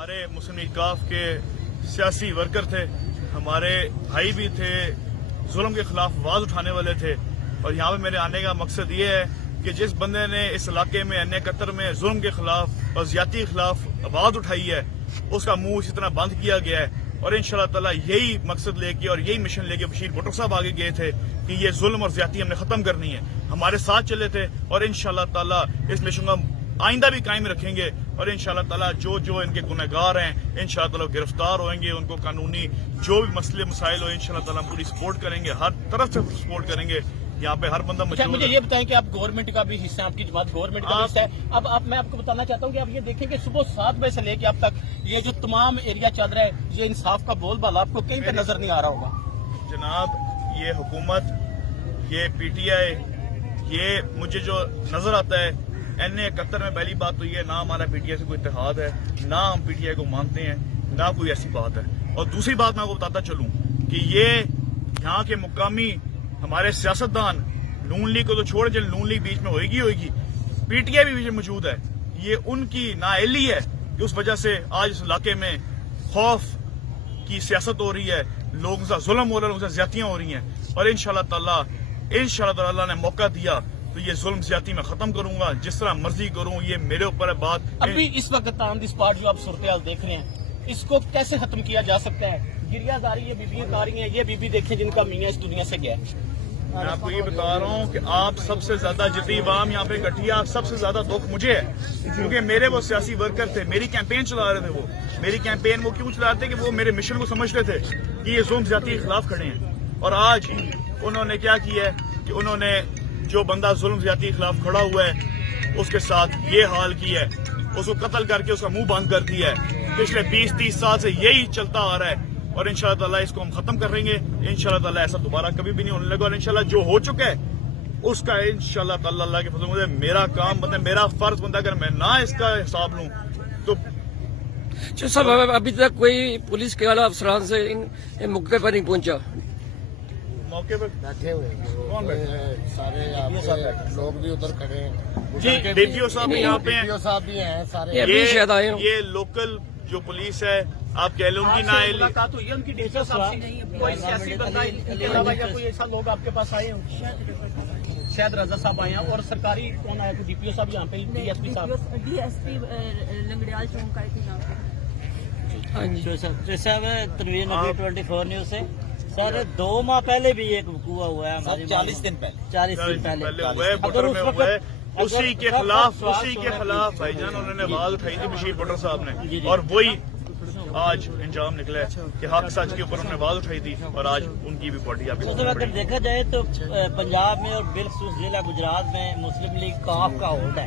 ہمارے مسلم لیگ کاف کے سیاسی ورکر تھے, ہمارے بھائی بھی تھے, ظلم کے خلاف آواز اٹھانے والے تھے. اور یہاں پہ میرے آنے کا مقصد یہ ہے کہ جس بندے نے اس علاقے میں این71 میں ظلم کے خلاف اور زیادتی کے خلاف آواز اٹھائی ہے, اس کا منہ اسی طرح بند کیا گیا ہے. اور انشاءاللہ تعالیٰ یہی مقصد لے کے اور یہی مشن لے کے بشیر بھٹو صاحب آگے گئے تھے کہ یہ ظلم اور زیادتی ہم نے ختم کرنی ہے. ہمارے ساتھ چلے تھے اور انشاءاللہ تعالیٰ اس مشن کو آئندہ بھی قائم رکھیں گے. اور انشاءاللہ تعالیٰ جو ان کے گنہگار ہیں انشاءاللہ تعالیٰ گرفتار ہوئیں گے, ان کو قانونی جو بھی مسئلے مسائل ہو انشاءاللہ تعالیٰ پوری سپورٹ کریں گے, ہر طرف سے سپورٹ کریں گے. یہاں پہ ہر بندہ موجود ہے. مجھے یہ بتائیں کہ آپ گورنمنٹ کا بھی حصہ, آپ کی جماعت گورنمنٹ کا بھی حصہ ہے. اب میں آپ کو بتانا چاہتا ہوں کہ آپ یہ دیکھیں کہ صبح 7 بجے سے لے کے اب تک یہ جو تمام ایریا چل رہا ہے, یہ انصاف کا بول بالا آپ کو کہیں پہ نظر نہیں آ رہا ہوگا. جناب یہ حکومت, یہ پی ٹی آئی, یہ مجھے جو نظر آتا ہے این71 میں پہلی بات تو یہ نہ ہمارا پی ٹی آئی سے کوئی اتحاد ہے, نہ ہم پی ٹی آئی کو مانتے ہیں, نہ کوئی ایسی بات ہے. اور دوسری بات میں آپ کو بتاتا چلوں کہ یہ یہاں کے مقامی ہمارے سیاستدان, نون لیگ کو تو چھوڑ, جب نون لیگ بیچ میں ہوئے گی, پی ٹی آئی بھی بیچ میں موجود ہے. یہ ان کی نااہلی ہے کہ اس وجہ سے آج اس علاقے میں خوف کی سیاست ہو رہی ہے, لوگوں کے ساتھ ظلم ہو رہا ہے, لوگوں کے ساتھ زیادتیاں ہو رہی ہیں. اور انشاءاللہ تعالیٰ اللہ نے موقع دیا تو یہ ظلم زیادتی میں ختم کروں گا, جس طرح مرضی کروں, یہ میرے اوپر ہے بات. ابھی اس وقت آن دی اسپاٹ جو آپ صورتحال دیکھ رہے ہیں, اس کو کیسے ختم کیا جا سکتا ہے؟ گریہ داری, یہ بیویاں آ رہی ہیں, یہ بیوی دیکھیں جن کا میاں اس دنیا سے گیا ہے. میں آپ کو یہ بتا رہا ہوں کہ آپ سب سے زیادہ جتنی عوام یہاں پہ اکٹھی ہے, سب سے زیادہ دکھ مجھے ہے, کیونکہ میرے وہ سیاسی ورکر تھے, میری کیمپین چلا رہے تھے. وہ میری کیمپین وہ کیوں چلا رہے تھے کہ وہ میرے مشن کو سمجھتے تھے کہ یہ ظلم زیادتی کے خلاف کھڑے ہیں. اور آج انہوں نے کیا کیا ہے کہ انہوں نے جو بندہ ظلم زیادتی کے خلاف کھڑا ہوا ہے اس کے ساتھ یہ حال کیا ہے, اس کو قتل کر کے اس کا منہ بند کر دیا ہے. پچھلے 20-30 سال سے یہی چلتا آ رہا ہے اور انشاءاللہ تعالیٰ اس کو ہم ختم کریں گے. انشاءاللہ تعالیٰ ایسا دوبارہ کبھی بھی نہیں ہونے لگا. اور انشاءاللہ جو ہو چکا ہے اس کا انشاءاللہ تعالیٰ اللہ کے فضل سے میرا کام بنتا ہے, میرا فرض بنتا ہے. اگر میں نہ اس کا حساب لوں تو صاحب ابھی تک کوئی پولیس کے اعلیٰ افسران سے ان موقع پر نہیں پہنچا. موقع پہ بیٹھے ہوئے کون بیٹھے؟ سارے لوگ بھی ادھر کھڑے ہیں. جی ڈی پی او صاحب یہاں پہ ہیں, صاحب بھی ہیں سارے. یہ ابھی شاید آئے ہوں. یہ لوکل جو پولیس ہے آپ کہہ لیں ان کی نااہلی. ملاقات ہوئی ہے ان کی ڈی سی او صاحب سے, کوئی سیاسی بندہ ان کے علاوہ یا کوئی ایسا لوگ آپ کے پاس آئے ہوں؟ شاید رضا صاحب آئے ہیں. اور سرکاری کون آیا؟ ڈی پی او صاحب یہاں پہ, ڈی ایس پی صاحب, ڈی ایس پی لنگڑیال چونک آئے تھے یہاں پہ. صاحب تنویر نبی 24 نیوز سے. سر 2 ماہ پہلے بھی ایک وقوع ہوا ہے, 40 دن پہلے ہوا ہے, بٹر میں ہوا ہے. اسی کے خلاف بھائی جان انہوں نے آواز اٹھائی تھی بشیر بٹر صاحب نے, اور وہی آج انجام نکلا ہے کہ حق سچ کے اوپر انہوں نے آواز اٹھائی تھی اور آج ان کی بھی باڈی آپ کو. اگر دیکھا جائے تو پنجاب میں اور بالخصوص ضلع گجرات میں مسلم لیگ کاف کا ہولڈ ہے,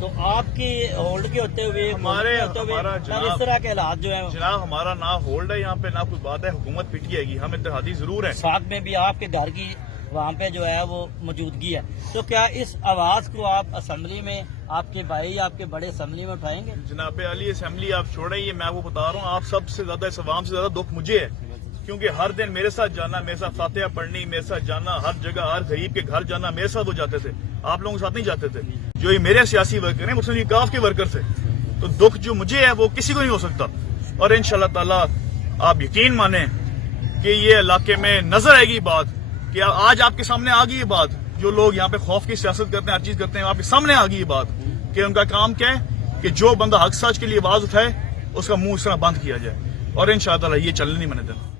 تو آپ کی ہولڈ کے ہوتے ہوئے اس طرح کے حالات جو ہیں جناب ہمارا نہ ہولڈ ہے یہاں پہ, نہ کوئی بات ہے. حکومت پی ٹی آئی گی, ہم اتحادی ضرور ہیں. ساتھ میں بھی آپ کے گھر کی وہاں پہ جو ہے وہ موجودگی ہے, تو کیا اس آواز کو آپ اسمبلی میں, آپ کے بھائی آپ کے بڑے اسمبلی میں اٹھائیں گے؟ جناب علی اسمبلی آپ چھوڑیں, یہ میں آپ کو بتا رہا ہوں, آپ سب سے زیادہ اس عوام سے زیادہ دکھ مجھے ہے, کیونکہ ہر دن میرے ساتھ جانا, میرے ساتھ فاتحہ پڑھنی, میرے ساتھ جانا, ہر جگہ ہر غریب کے گھر جانا, میرے ساتھ وہ جاتے تھے, آپ لوگوں کے ساتھ نہیں جاتے تھے. جو یہ میرے سیاسی ورکر ہیں مسلم لیگ کاف کے ورکر تھے, تو دکھ جو مجھے ہے وہ کسی کو نہیں ہو سکتا. اور انشاءاللہ تعالیٰ آپ یقین مانیں کہ یہ علاقے میں نظر آئے گی بات, کہ آج آپ کے سامنے آ گئی یہ بات, جو لوگ یہاں پہ خوف کی سیاست کرتے ہیں, ہر چیز کرتے ہیں, آپ کے سامنے آ گئی یہ بات کہ ان کا کام کیا ہے کہ جو بندہ حق سچ کے لیے آواز اٹھائے اس کا منہ اس طرح بند کیا جائے. اور انشاءاللہ تعالیٰ یہ چلنے نہیں میں نے دینا.